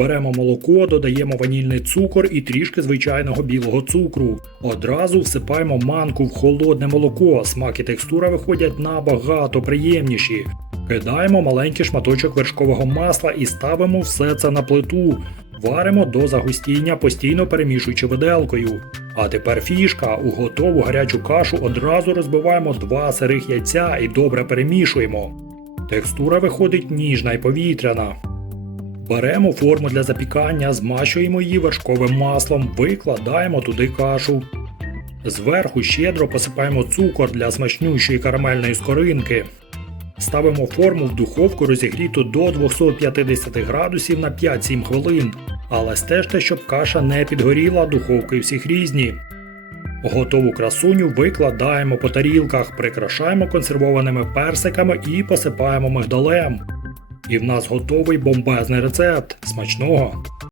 Беремо молоко, додаємо ванільний цукор і трішки звичайного білого цукру. Одразу всипаємо манку в холодне молоко. Смак і текстура виходять набагато приємніші. Кидаємо маленький шматочок вершкового масла і ставимо все це на плиту. Варимо до загустіння, постійно перемішуючи виделкою. А тепер фішка. У готову гарячу кашу одразу розбиваємо два сирих яйця і добре перемішуємо. Текстура виходить ніжна і повітряна. Беремо форму для запікання, змащуємо її вершковим маслом, викладаємо туди кашу. Зверху щедро посипаємо цукор для смачнющої карамельної скоринки. Ставимо форму в духовку розігріту до 250 градусів на 5-7 хвилин, але стежте, щоб каша не підгоріла, духовки всіх різні. Готову красуню викладаємо по тарілках, прикрашаємо консервованими персиками і посипаємо мигдалем. І в нас готовий бомбезний рецепт. Смачного!